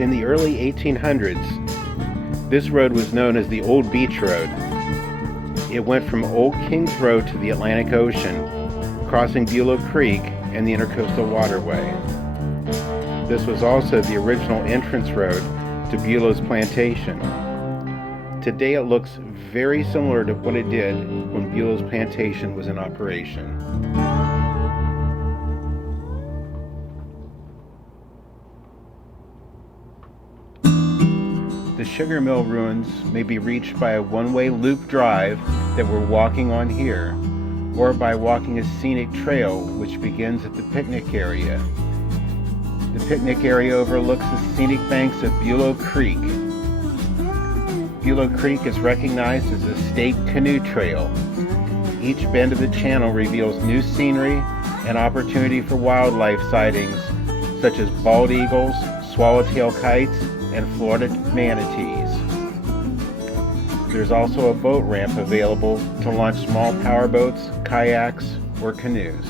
In the early 1800s, this road was known as the Old Beach Road. It went from Old Kings Road to the Atlantic Ocean, crossing Bulow Creek and the Intercoastal Waterway. This was also the original entrance road to Bulow's Plantation. Today it looks very similar to what it did when Bulow's Plantation was in operation. The Sugar Mill ruins may be reached by a one-way loop drive that we're walking on here, or by walking a scenic trail which begins at the picnic area. The picnic area overlooks the scenic banks of Bulow Creek. Bulow Creek is recognized as a state canoe trail. Each bend of the channel reveals new scenery and opportunity for wildlife sightings such as bald eagles, swallowtail kites, and Florida manatees. There's also a boat ramp available to launch small powerboats, kayaks, or canoes.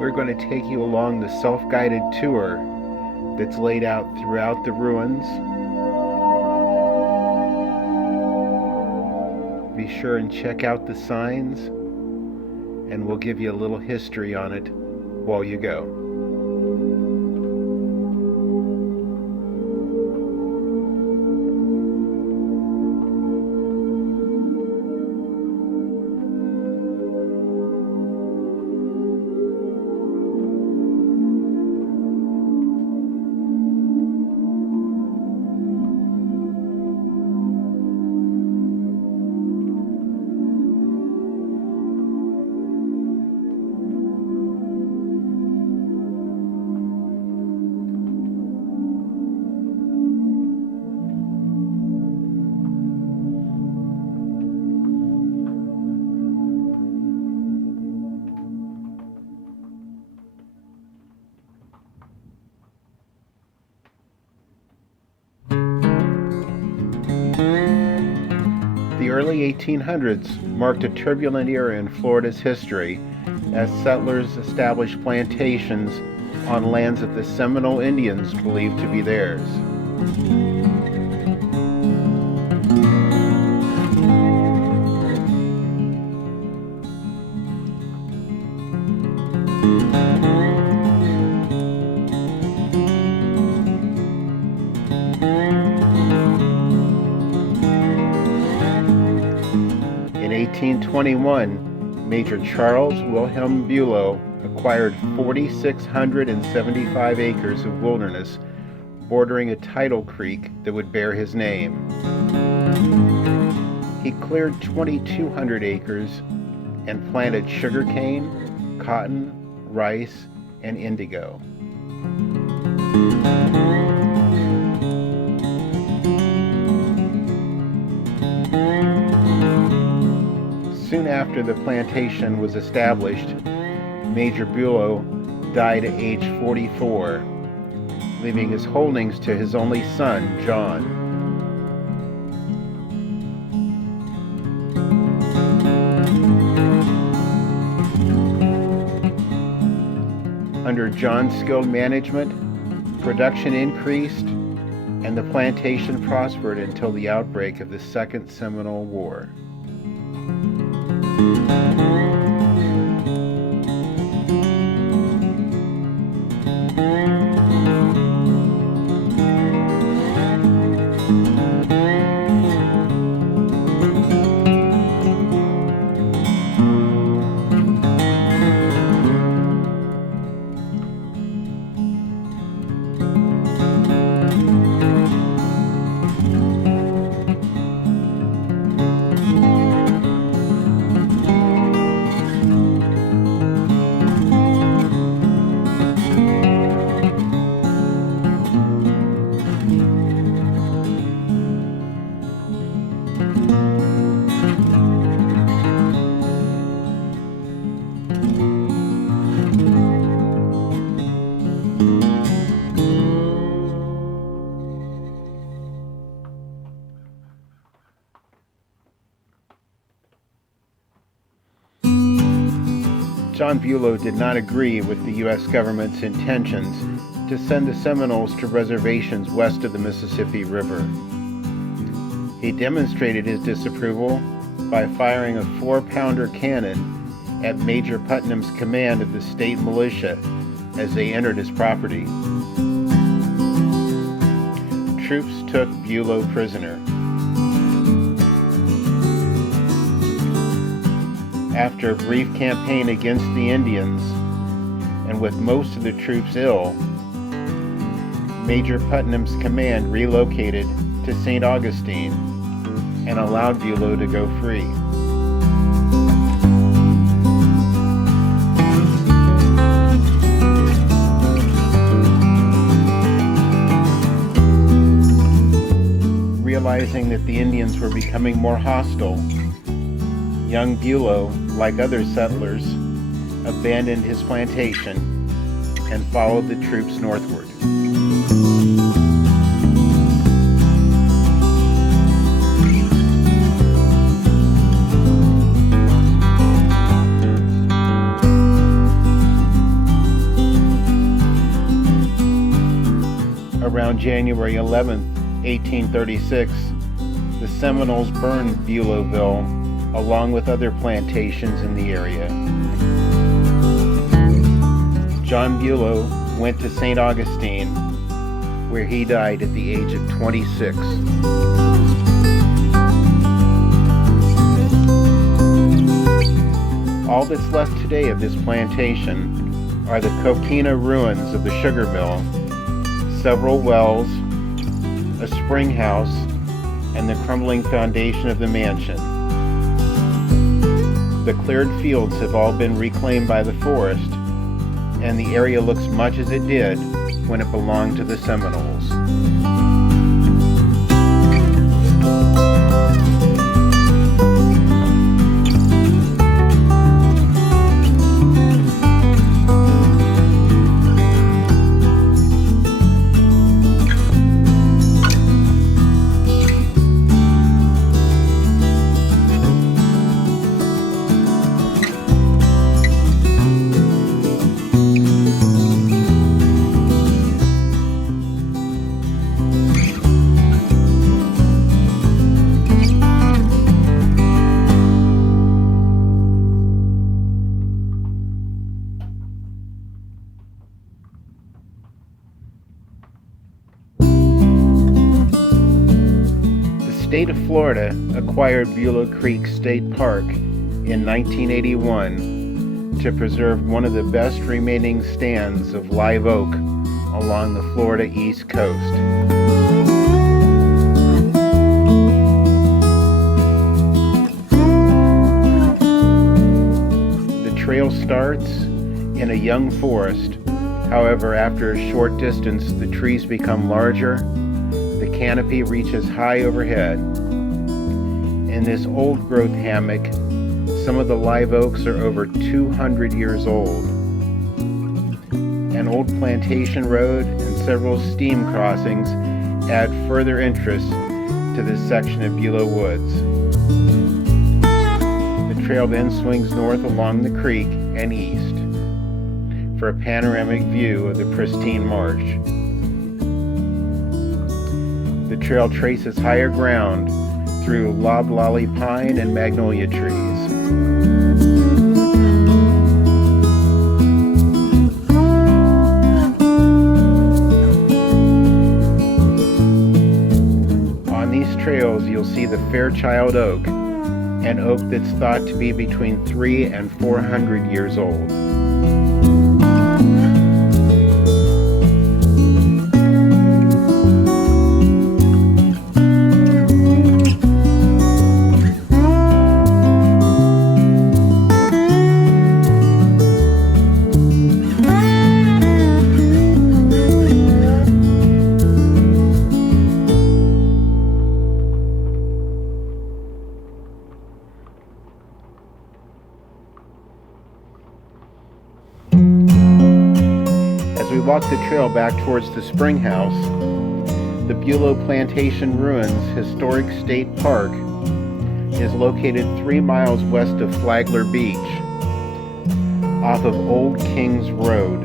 We're going to take you along the self-guided tour that's laid out throughout the ruins. Be sure and check out the signs, and we'll give you a little history on it while you go. The early 1800s marked a turbulent era in Florida's history as settlers established plantations on lands that the Seminole Indians believed to be theirs. In 1821, Major Charles Wilhelm Bulow acquired 4,675 acres of wilderness bordering a tidal creek that would bear his name. He cleared 2,200 acres and planted sugarcane, cotton, rice, and indigo. Soon after the plantation was established, Major Bulow died at age 44, leaving his holdings to his only son, John. Under John's skilled management, production increased, and the plantation prospered until the outbreak of the Second Seminole War. John Bulow did not agree with the U.S. government's intentions to send the Seminoles to reservations west of the Mississippi River. He demonstrated his disapproval by firing a 4-pounder cannon at Major Putnam's command of the state militia as they entered his property. Troops took Bulow prisoner. After a brief campaign against the Indians, and with most of the troops ill, Major Putnam's command relocated to St. Augustine and allowed Bulow to go free. Realizing that the Indians were becoming more hostile, young Bulow, like other settlers, abandoned his plantation and followed the troops northward. Around January 11th, 1836, the Seminoles burned Bulowville along with other plantations in the area. John Bulow went to St. Augustine, where he died at the age of 26. All that's left today of this plantation are the coquina ruins of the sugar mill, several wells, a spring house, and the crumbling foundation of the mansion. The cleared fields have all been reclaimed by the forest, and the area looks much as it did when it belonged to the Seminoles. The state of Florida acquired Bulow Creek State Park in 1981 to preserve one of the best remaining stands of live oak along the Florida East Coast. The trail starts in a young forest. However, after a short distance, the trees become larger. The canopy reaches high overhead. In this old-growth hammock, some of the live oaks are over 200 years old. An old plantation road and several steam crossings add further interest to this section of Bulow Woods. The trail then swings north along the creek and east for a panoramic view of the pristine marsh. The trail traces higher ground through loblolly pine and magnolia trees. On these trails, you'll see the Fairchild oak, an oak that's thought to be between 300 and 400 years old. As we walk the trail back towards the spring house, the Bulow Plantation Ruins Historic State Park is located 3 miles west of Flagler Beach. off of Old Kings Road.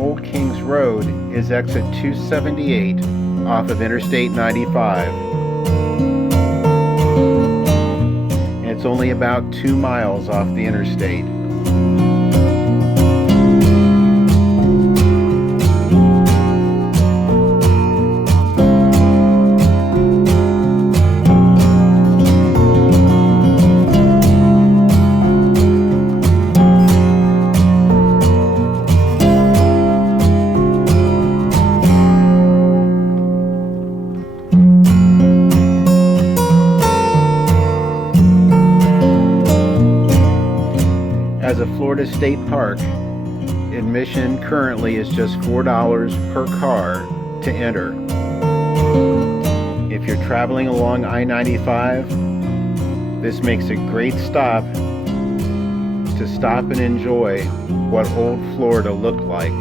Old Kings Road is exit 278 off of Interstate 95. And it's only about 2 miles off the interstate. As a Florida state park, admission currently is just $4 per car to enter. If you're traveling along I-95, this makes a great stop to stop and enjoy what old Florida looked like.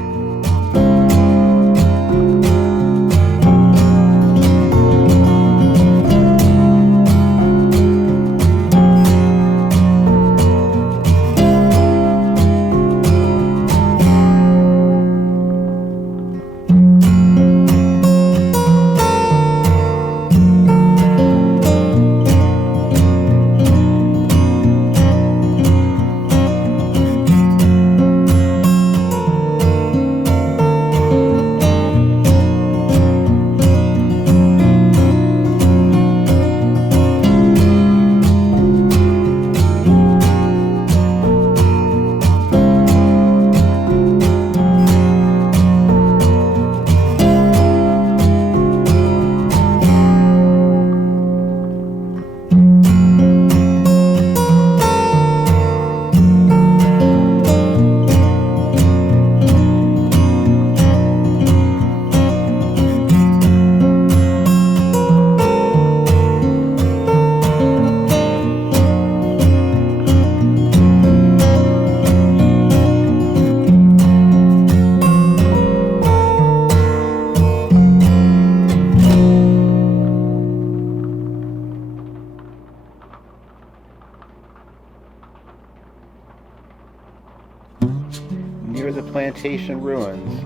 Near the plantation ruins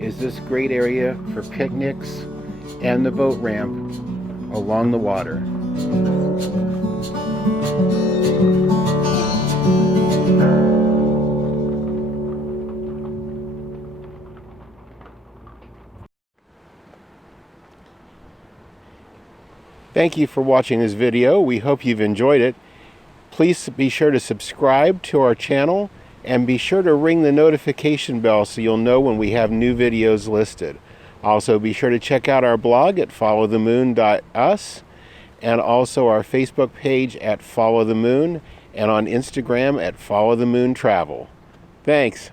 is this great area for picnics and the boat ramp along the water. Thank you for watching this video. We hope you've enjoyed it. Please be sure to subscribe to our channel and be sure to ring the notification bell so you'll know when we have new videos listed. Also, be sure to check out our blog at followthemoon.us and also our Facebook page at Follow the Moon and on Instagram at Follow the Moon Travel. Thanks.